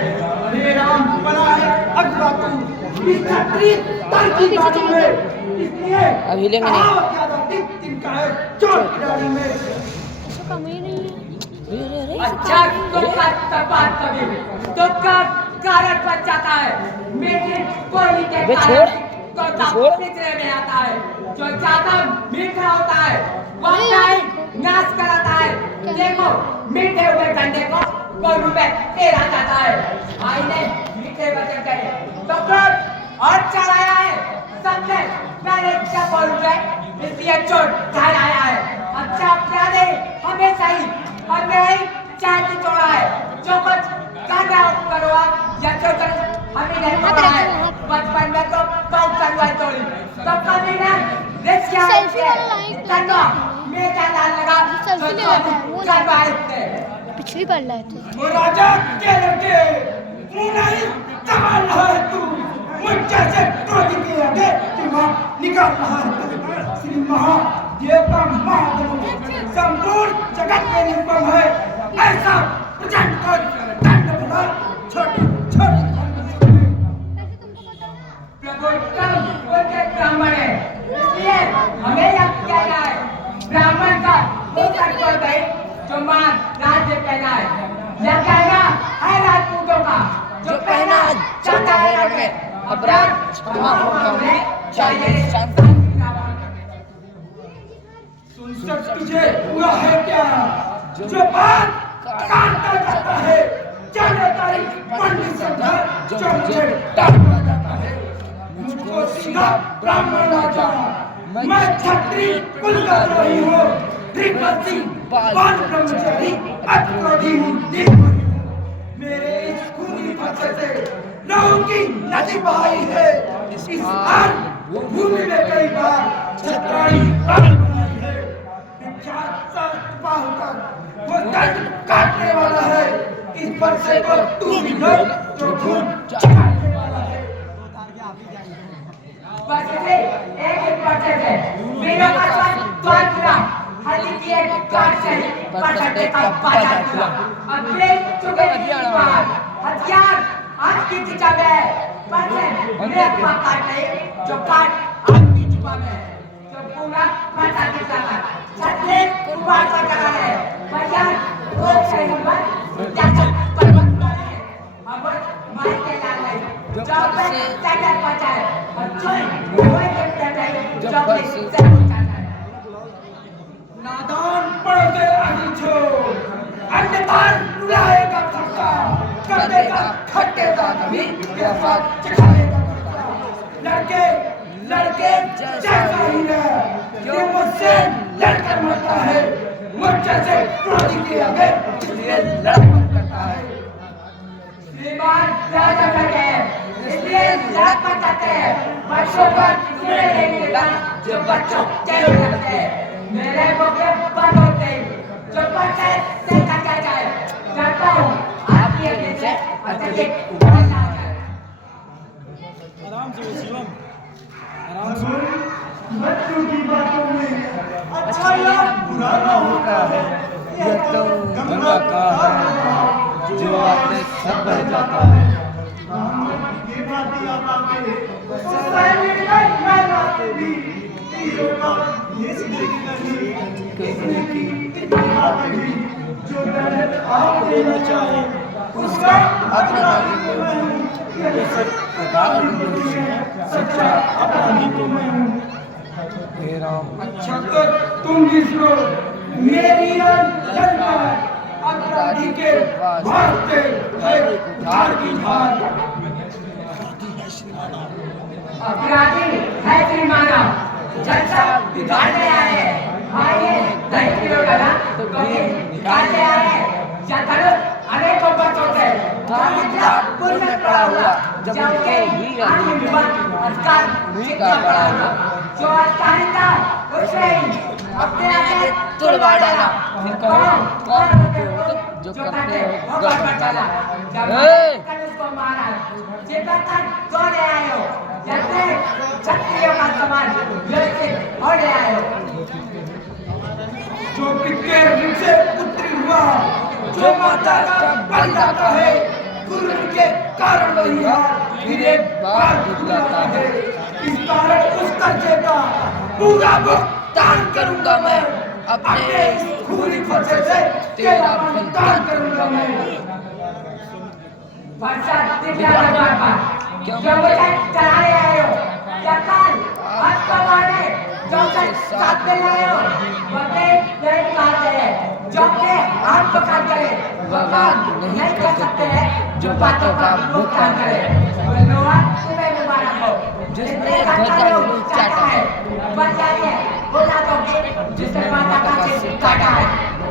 अरे राम बना है अगवा तू इस छतरी तर की गाड़ी में, इसलिए अभी लेंगे नहीं। ज्यादा तिनका है चोट की गाड़ी में। ऐसा काम ही नहीं है। अच्छा तो का कारण बन जाता है, लेकिन कोई के कारण पिछड़े में आता है। जो ज्यादा मीठा होता है वह नहीं नाश कराता है। देखो मीठे हुए गंडे को गोरू में तेरा जाता है। भाई ने मीठे वचन कहे तो क्रोध और चढ़ाया है। सबने पहले क्या बोल रहे इसलिए चोट चढ़ाया है। अच्छा प्यादे हमें सही हमने ही चांदी तोड़ा है। जो कुछ करना करो आप या जो कर हमें नहीं तोड़ा है। बचपन में तो बहुत करवाई तोड़ी तो कभी ना रेसिया करना मैं क्या डाल लगा तो करवाई थे पिछली बार लाए थे। वो राजा के लड़के तू नहीं कमाल रहा है तू मुझसे से क्रोध के आगे दिमाग निकाल रहा है तू। श्री महादेवता महादेव संपूर्ण जगत में निपम है ऐसा प्रचंड को दंड बना छोटे छोटे प्रभु कम उनके ब्राह्मण है इसलिए हमें यह कहना है ब्राह्मण का वो कर गए जो मान राज्य पहना है। यह कहना है राजपूतों का जो पहना चाहता है रखे अपराध क्षमा होना चाहिए। सुन सक तुझे हुआ है क्या जो बात काटता जाता है जाने तारी पंडित समझा जो मुझे डांटता जाता है। मुझको सीधा ब्राह्मण राजा मैं क्षत्रिय कुल का द्रोही हूँ त्रिपद सिंह बाल ब्रह्मचारी अतिक्रोधी हूँ मेरे इस खूनी पत्थर से लहू की नदी बहाई है। इस हार भूमि में कई बार छत्राई बाल बनाई है। विख्यात सर्प होकर वो दंड काटने वाला है। इस पर्चे को तू भी लो जो खून चढ़ाने वाला है। बस से एक पर्चे से मेरा पास द्वार खुला हल्दी की एक काट से पर्चे का बाजार खुला। अब ब्रेक चुके हथियार आज की दिशा में पर्चे मेरे पास काट नहीं जो काट आज की दिशा में जो पूरा पर्चा दिशा में छत्ते कुबार का करा है बाजार रोड से हिम्मत जाकर पर्वत पर है। अब मार के लाल है जो पे चाचा पचा है और जो वो के नहीं जो पे से पचा है। नादान पड़ गए आगे छोड़ अन्यथा रुलाएगा धक्का कर देगा खट्टे का कभी ऐसा चखाएगा लड़के लड़के जैसा ही है जो मुझसे लड़कर मरता है मुझसे से क्रोधी के आगे इसलिए लड़कर करता है। बीमार ज्यादा लगे इसलिए लड़क पचाते हैं। बच्चों पर चुने लेंगे जो बच्चों के लगते हैं। मेरे बोके बंद होते जो बच्चे से कटा जाए जाता हूँ आप ये नीचे अत्यधिक उभर ना जाए। आराम से शिवम आराम से बच्चों की बातों में अच्छा या बुरा ना होता है यह तो गंगा का है जो आपने सब बह जाता है। ये बात याद आते सोसाइटी में मैं बातें भी ये जिंदगी नहीं कहने की बात भी जो दर्द आप देना चाहे उसका अपना ये सब सच्चा अपराधी तो मैं हूँ। अच्छा तो तुम भी सुनो मेरी जनता अपराधी के भागते है धार की धार। अपराधी है श्रीमाना जनता बिगाड़ने आए आइए 10 किलो डाला तो कभी निकालने आए या धनुष अनेकों बच्चों से इतना पुण्य पड़ा हुआ जबकि अन्य विवाद अधिकार चिंता पड़ा हुआ जो अधिकारी था उसने ही अपने आगे तुड़वा डाला। फिर कौन होते हो जो करते हो गड़बड़ डाला जब धनुष को मारा जितना तो ले आए हो जैसे क्षत्रियों का समाज व्यवस्थित हो ले आए हो। जो पिक्चर से पुत्री हुआ जो माता का बन जाता है गुरु के कारण वही हार फिर एक बार दिखलाता है। इस कारण उस कर्जे का पूरा भुगतान करूंगा मैं, अपने इस खूनी खर्चे से तेरा भुगतान करूंगा मैं। वर्षा दिखला बाबा जो मुझे चलाने आए हो, क्या काल आज कमाने जो से साथ में लाए हो, वके यही कहते हैं जो अपने हाथ पकड़ करे भगवान नहीं कर सकते हैं जो बातों का भुगतान करे। धन्यवाद तुम्हें मुबारक हो जिसने घर का नहीं चाटा है, बचाइए बोला तो कि जिसने माता का सिर काटा है।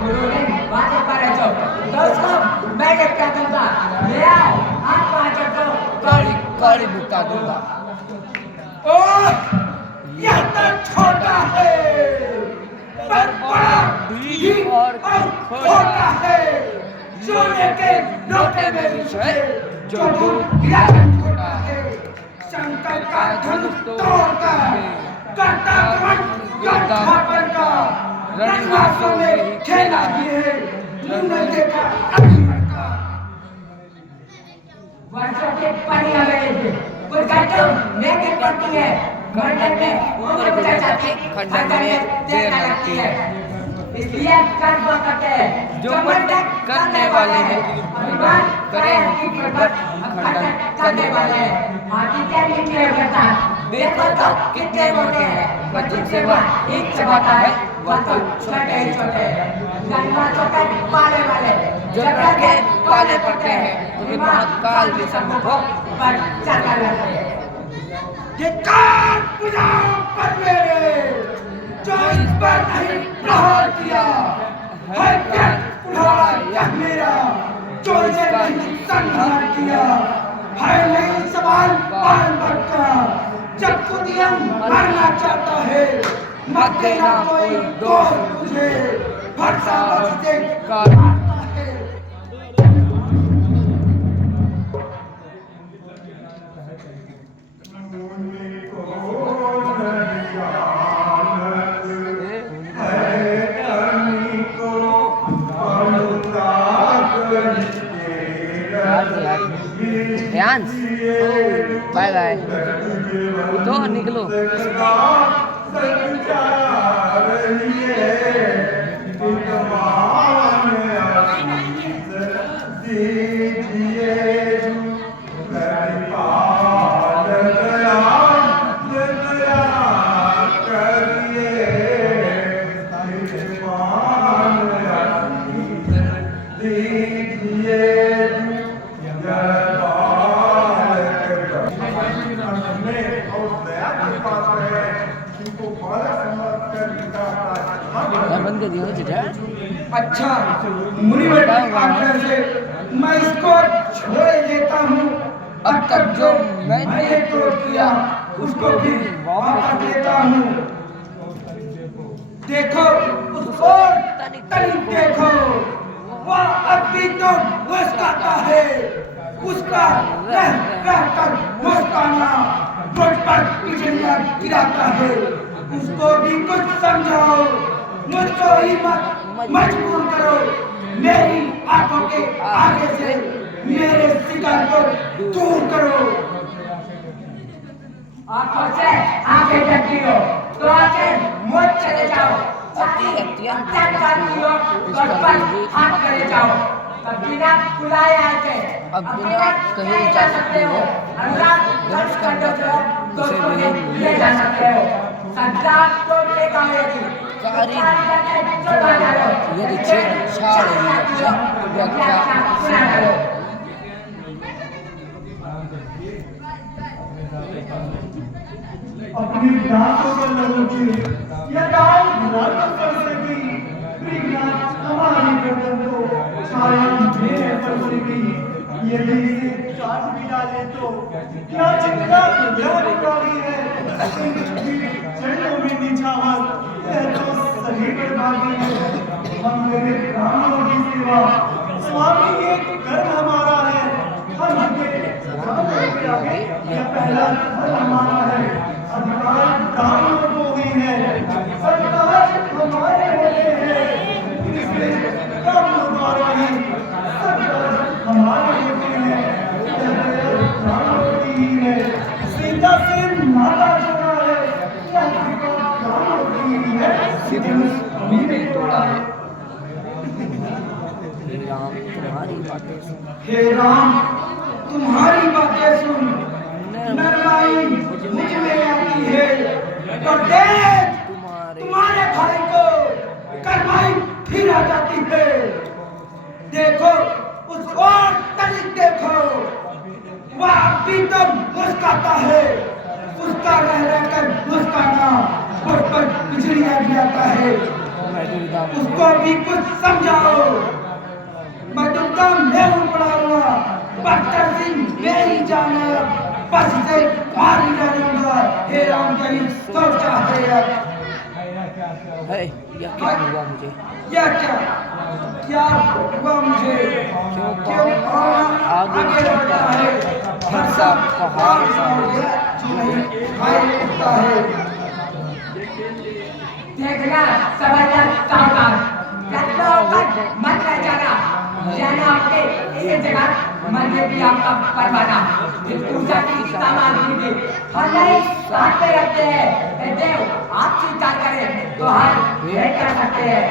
गुरु ने बातें करे जो दोस्तों मैं ये क्या दूंगा, ले आओ आप वहाँ चलो काली काली बुता दूंगा। ओह यह तो छोटा है पर बड़ा भी और छोटा है। सोने के लोटे में विष है जो दूध छोटा है। शंकर का धनुष तोड़कर करता गड्ढापन का रणगासों में खेला ही है। तूने देखा वर्षों के पानी आ गए थे कुछ घंटों लेके पड़ती है, घंटन में उम्र गुजर जाती है, खंडन में देर लगती है। इसलिए कर्म करते हैं जो मंडन करने वाले हैं, अभिमान करे कि खंडन करने वाले हैं। हाथी क्या निकले करता देखो तो कितने मोटे हैं, पर जिनसे वह एक चबाता है वह तो छोटे ही छोटे हैं। गन्ना छोटे पाले वाले जो के पाले पड़ते हैं तुम्हें महाकाल के सम्मुख हो पर चलता रहते हैं। ये कान बुझाओ पर मेरे जो इस पर नहीं प्रहार किया है, क्या उठाया यह मेरा जो इसे नहीं संहार किया है। नहीं सवाल बाल बच्चा जब कुदियम मरना चाहता है, मत देना कोई दोस्त तुझे भरसा बचते का। बाय बाय उठो निकलो। बंद कर दिया चिट्ठा। अच्छा मुनिवर की आज्ञा से मैं इसको छोड़ देता हूँ। अब तक जो मैंने तोड़ किया उसको भी वापस देता हूँ। देखो उसको तनिक देखो, वह अब भी तो मुस्कुराता है। उसका रह कर मुस्कुराना मुझ पर बिजलियाँ गिराता है। उसको भी कुछ समझाओ, मुझको ही मत मजबूर करो। मेरी आंखों के आगे से मेरे शिकार को दूर करो। आंखों से आंखें ढकी हो तो आंखें मुझ चले जाओ, अत्यंत करती हो तो पर हाथ करे जाओ। तब बिना बुलाए आए थे अब बिना कहीं जा सकते हो। अनुराग दर्श कर दो तो तुम्हें ले जा सकते हो। संसार तोड़ने का यदि यदि छेड़छाड़ व्याख्या सुना करो। अपनी दांतों पर लगोगी या दांत रातों पर सकी, विज्ञान हमारी गर्दन को छाया मेरे पर सकी। यदि इसे काट भी डाले तो क्या चिंता क्या बिगाड़ी है। चरणों में निछावर यह तो सही पर भागी है। हम मेरे ब्राह्मणों की सेवा स्वामी ये कर्म हमारा है। हम के ब्राह्मणों के आगे यह पहला धर्म हमारा है। अधिकार ब्राह्मणों को ही है, सरकार हमारे होते हैं। इसलिए ब्राह्मणों द्वारा ही सरकार हमारे होते हैं। हे राम, तुम्हारी बातें सुन नरमाई मुझ में आती है, तो देख तुम्हारे भाई को करमाई फिर आ जाती है। देखो उस और तनिक देखो, वह अभी तो मुस्काता है, उसका रह रहकर मुस्काना उस पर बिजली आ जाता है। उसको भी कुछ समझाओ। मैं तुमका मेहू पढ़ाऊंगा, बख्तर सिंह मेरी जान है, बस से मार ही डालूंगा। हे राम कहीं सोचा है यह क्या हुआ मुझे? यह क्या हुआ मुझे? क्यों आगे बढ़ता है? फंसा पहाड़ सा है। देखना समझना सावधान, मत रह जाना, जाना आपके इसे जगह मंदिर भी आपका परवाना। पूजा की सामान भी हम नहीं साथ में रखते हैं। देव आप चिंता करें तो हम ये कर सकते हैं।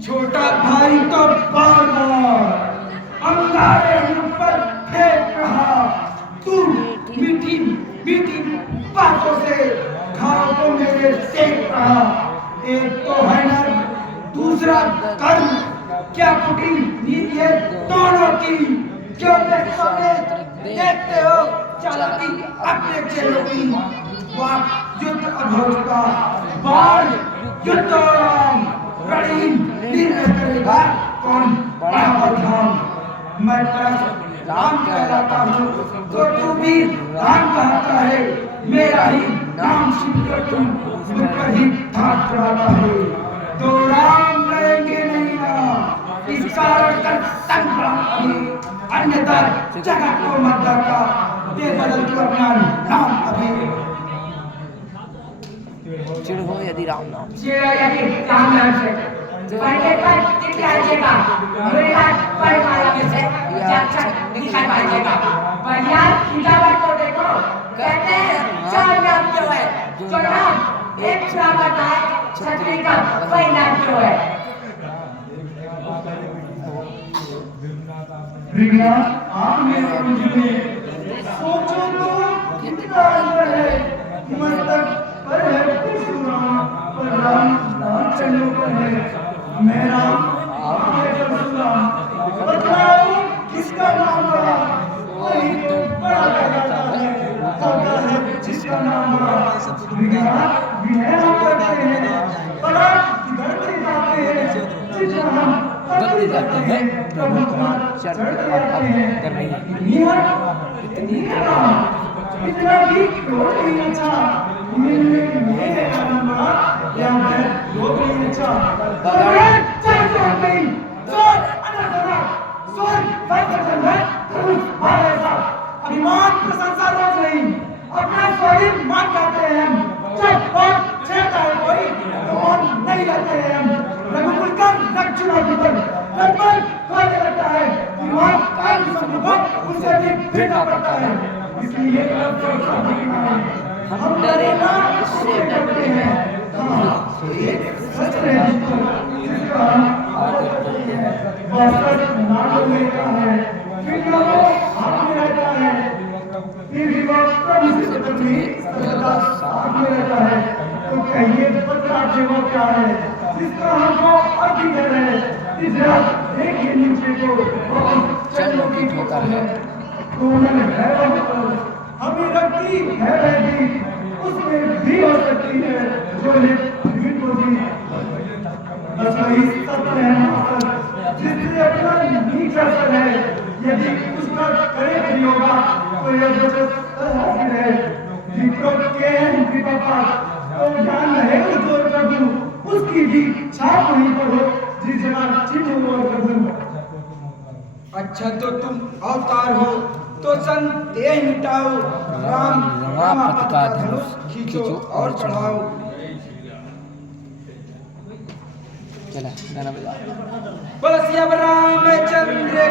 छोटा भाई तो बार बार अंगारे हम पर फेंक रहा। तू मीठी मीठी बातों से घाव को मेरे सेक रहा। एक तो है नर, दूसरा कर्म, क्या कुटी नीति है दोनों की। क्यों देखते हो चालाकी अपने चेलों की। वाक युद्ध अघोष का, बाण युद्ध और राम, रणहीन निर्णय करेगा कौन बड़ा बलवान। मैं परस राम कहलाता हूँ तो तू भी राम कहता है। मेरा ही नाम सुनकर तुम मुझ पर ही ठाट चढ़ाता है। तो राम लड़ेंगे नहीं ना, इस कारण का संग्राम अभी, अन्यथा जगत को मत का दे बदल तू अपना नाम अभी। चिड़ हो यदि राम नाम चिड़ा यदि राम नाम से पढ़ने पर दिखाइएगा, मुरला पर माला में से जाचक दिखाई पाइएगा। पर यार खिलावट को देखो, कहते हैं चार नाम क्यों है? जो नाम एक नाम बताए छतरी का वही नाम क्यों है? रिया आप मेरे मुझे सोचो तो कितना अंतर है। मस्तक पर है परशुराम, पर राम नाम चलो पर है। मैं राम आप है परशुराम, बताओ किसका नाम बड़ा? वही तो बड़ा कहलाता है, होता है जिसका नाम बड़ा। रिया विनय हम करते हैं, बड़ा किधर जाते हैं, जितना हम गलती जाते हैं प्रभु कुमार चरण कर रही है। इतना भी कोई अच्छा मेरे नाम बड़ा या मैं लोग नहीं अच्छा। चल गई सोच अनर्गला सोच फैसला है हमारे साथ अभिमान प्रशंसा रोज नहीं, अपना स्वाधीन मान करते हैं हम। जब और छेड़ता है कोई तो मान नहीं रहते हैं हम। रघुकुल का लक्ष्मण पर लगभग खोजने लगता है, विवाह काल संभव उससे भी भेजना पड़ता है। इसलिए हम डरे ना उससे डरते हैं। हाँ एक सच है जिसका आदर करते हैं, वास्तव नाम लेता है, फिर वो हाथ में रहता है, फिर भी वो प्रभु से प्रति सदा साथ में रहता है। तो कहिए बदला जीवन क्या है जिसका हमको अभी डर है। इस रात एक ही नीचे को चरणों की ठोकर है। कोमल है बहुत, हमें रखती है रहती, उसमें भी हो सकती है जो लिप को भी। बस वही सत्य है मास्टर, जिससे अपना नीचा सर है। यदि उसका करे भी होगा तो यह जगत हासिल है। विप्रो के कृपा पास तो जान रहे तो प्रभु, उसकी भी छाप नहीं पढ़ो जिस जगह चिन्ह हो प्रभु। अच्छा तो तुम अवतार हो तो संदेह मिटाओ। राम रमापति का धनुष खींचो और चढ़ाओ। चला गाना बजा। बोलो सिया रामचंद्र